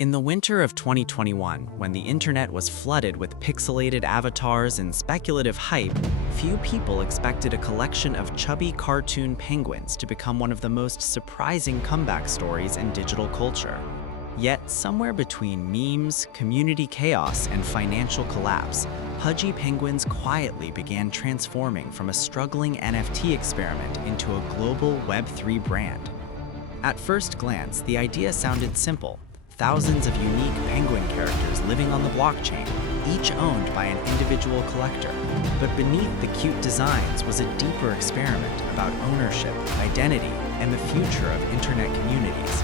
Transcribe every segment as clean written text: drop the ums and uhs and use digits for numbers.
In the winter of 2021, when the internet was flooded with pixelated avatars and speculative hype, few people expected a collection of chubby cartoon penguins to become one of the most surprising comeback stories in digital culture. Yet, somewhere between memes, community chaos, and financial collapse, Pudgy Penguins quietly began transforming from a struggling NFT experiment into a global Web3 brand. At first glance, the idea sounded simple. Thousands of unique penguin characters living on the blockchain, each owned by an individual collector. But beneath the cute designs was a deeper experiment about ownership, identity, and the future of internet communities.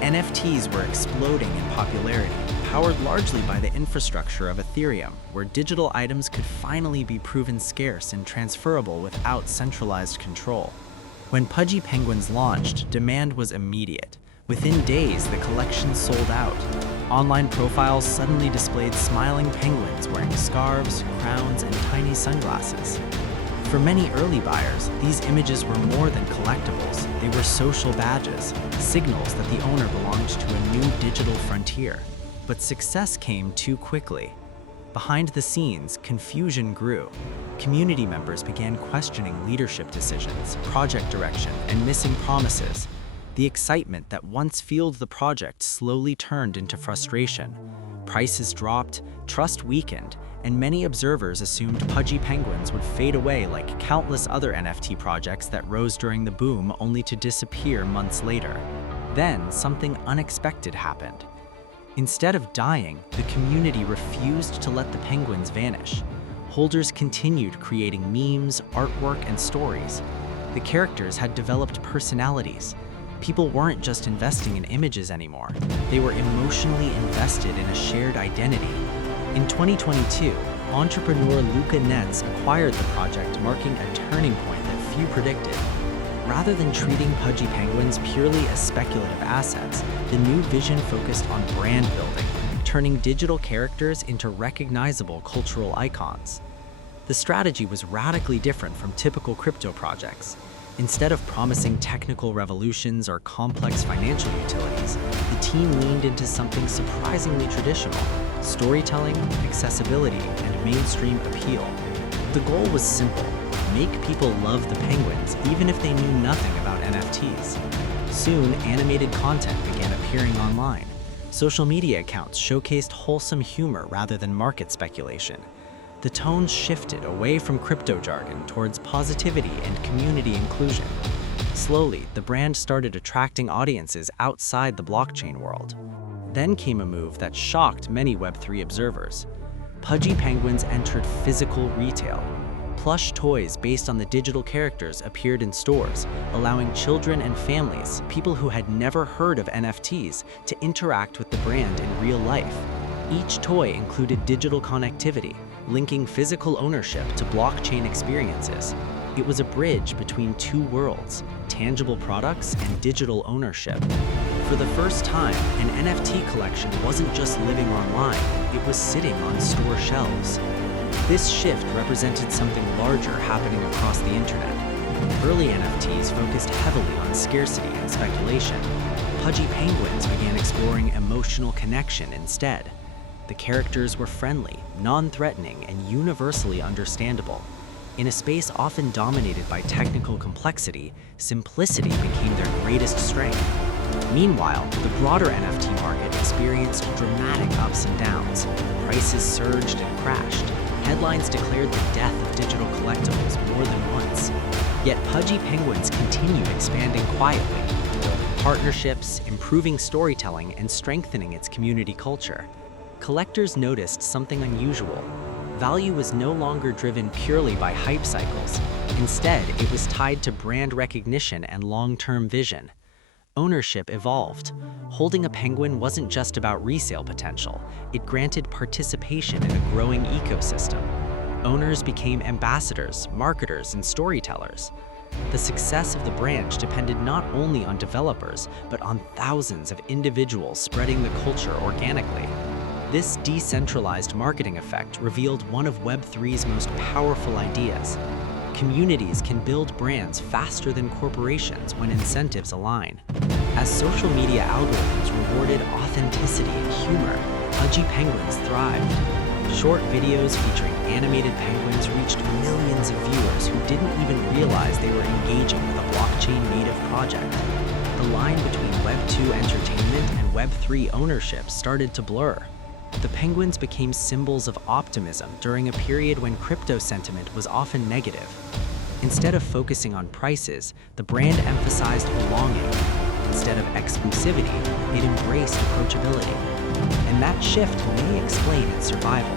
NFTs were exploding in popularity, powered largely by the infrastructure of Ethereum, where digital items could finally be proven scarce and transferable without centralized control. When Pudgy Penguins launched, demand was immediate. Within days, the collection sold out. Online profiles suddenly displayed smiling penguins wearing scarves, crowns, and tiny sunglasses. For many early buyers, these images were more than collectibles. They were social badges, signals that the owner belonged to a new digital frontier. But success came too quickly. Behind the scenes, confusion grew. Community members began questioning leadership decisions, project direction, and missing promises. The excitement that once fueled the project slowly turned into frustration. Prices dropped, trust weakened, and many observers assumed Pudgy Penguins would fade away like countless other NFT projects that rose during the boom only to disappear months later. Then, something unexpected happened. Instead of dying, the community refused to let the penguins vanish. Holders continued creating memes, artwork, and stories. The characters had developed personalities. People weren't just investing in images anymore. They were emotionally invested in a shared identity. In 2022, entrepreneur Luca Netz acquired the project, marking a turning point that few predicted. Rather than treating Pudgy Penguins purely as speculative assets, the new vision focused on brand building, turning digital characters into recognizable cultural icons. The strategy was radically different from typical crypto projects. Instead of promising technical revolutions or complex financial utilities, the team leaned into something surprisingly traditional: storytelling, accessibility, and mainstream appeal. The goal was simple: make people love the penguins even if they knew nothing about NFTs. Soon, animated content began appearing online. Social media accounts showcased wholesome humor rather than market speculation. The tone shifted away from crypto jargon towards positivity and community inclusion. Slowly, the brand started attracting audiences outside the blockchain world. Then came a move that shocked many Web3 observers. Pudgy Penguins entered physical retail. Plush toys based on the digital characters appeared in stores, allowing children and families, people who had never heard of NFTs, to interact with the brand in real life. Each toy included digital connectivity, linking physical ownership to blockchain experiences. It was a bridge between two worlds: tangible products and digital ownership. For the first time, an NFT collection wasn't just living online, it was sitting on store shelves. This shift represented something larger happening across the internet. Early NFTs focused heavily on scarcity and speculation. Pudgy Penguins began exploring emotional connection instead. The characters were friendly, non-threatening, and universally understandable. In a space often dominated by technical complexity, simplicity became their greatest strength. Meanwhile, the broader NFT market experienced dramatic ups and downs. Prices surged and crashed. Headlines declared the death of digital collectibles more than once. Yet Pudgy Penguins continued expanding quietly, building partnerships, improving storytelling, and strengthening its community culture. Collectors noticed something unusual. Value was no longer driven purely by hype cycles. Instead, it was tied to brand recognition and long-term vision. Ownership evolved. Holding a penguin wasn't just about resale potential. It granted participation in a growing ecosystem. Owners became ambassadors, marketers, and storytellers. The success of the brand depended not only on developers, but on thousands of individuals spreading the culture organically. This decentralized marketing effect revealed one of Web3's most powerful ideas. Communities can build brands faster than corporations when incentives align. As social media algorithms rewarded authenticity and humor, Pudgy Penguins thrived. Short videos featuring animated penguins reached millions of viewers who didn't even realize they were engaging with a blockchain-native project. The line between Web2 entertainment and Web3 ownership started to blur. The penguins became symbols of optimism during a period when crypto sentiment was often negative. Instead of focusing on prices, the brand emphasized belonging. Instead of exclusivity, it embraced approachability. And that shift may explain its survival.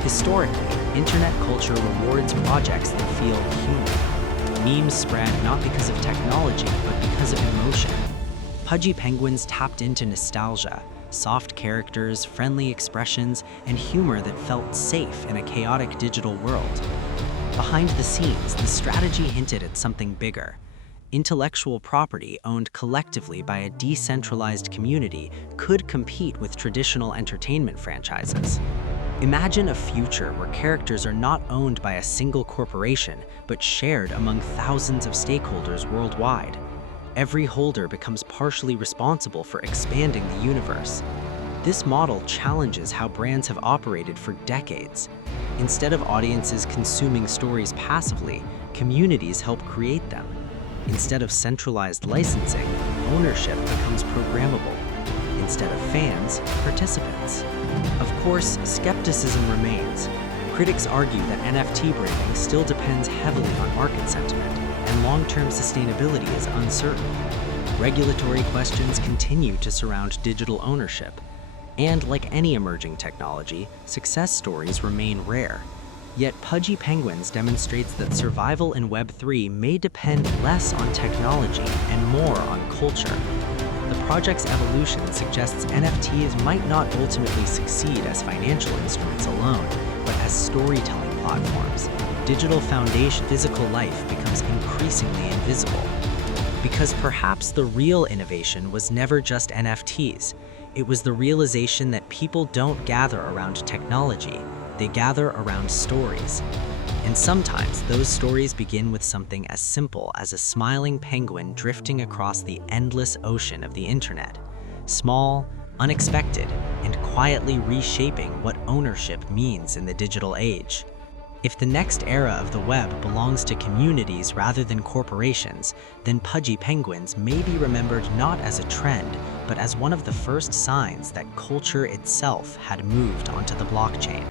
Historically, internet culture rewards projects that feel human. Memes spread not because of technology, but because of emotion. Pudgy Penguins tapped into nostalgia, soft characters, friendly expressions, and humor that felt safe in a chaotic digital world. Behind the scenes, the strategy hinted at something bigger. Intellectual property owned collectively by a decentralized community could compete with traditional entertainment franchises. Imagine a future where characters are not owned by a single corporation, but shared among thousands of stakeholders worldwide. Every holder becomes partially responsible for expanding the universe. This model challenges how brands have operated for decades. Instead of audiences consuming stories passively, communities help create them. Instead of centralized licensing, ownership becomes programmable. Instead of fans, participants. Of course, skepticism remains. Critics argue that NFT branding still depends heavily on market sentiment, and long-term sustainability is uncertain. Regulatory questions continue to surround digital ownership. And like any emerging technology, success stories remain rare. Yet Pudgy Penguins demonstrates that survival in Web3 may depend less on technology and more on culture. The project's evolution suggests NFTs might not ultimately succeed as financial instruments alone, but as storytelling platforms. Digital foundation physical life becomes increasingly invisible. Because perhaps the real innovation was never just NFTs. It was the realization that people don't gather around technology, they gather around stories. And sometimes those stories begin with something as simple as a smiling penguin drifting across the endless ocean of the internet. Small, unexpected, and quietly reshaping what ownership means in the digital age. If the next era of the web belongs to communities rather than corporations, then Pudgy Penguins may be remembered not as a trend, but as one of the first signs that culture itself had moved onto the blockchain.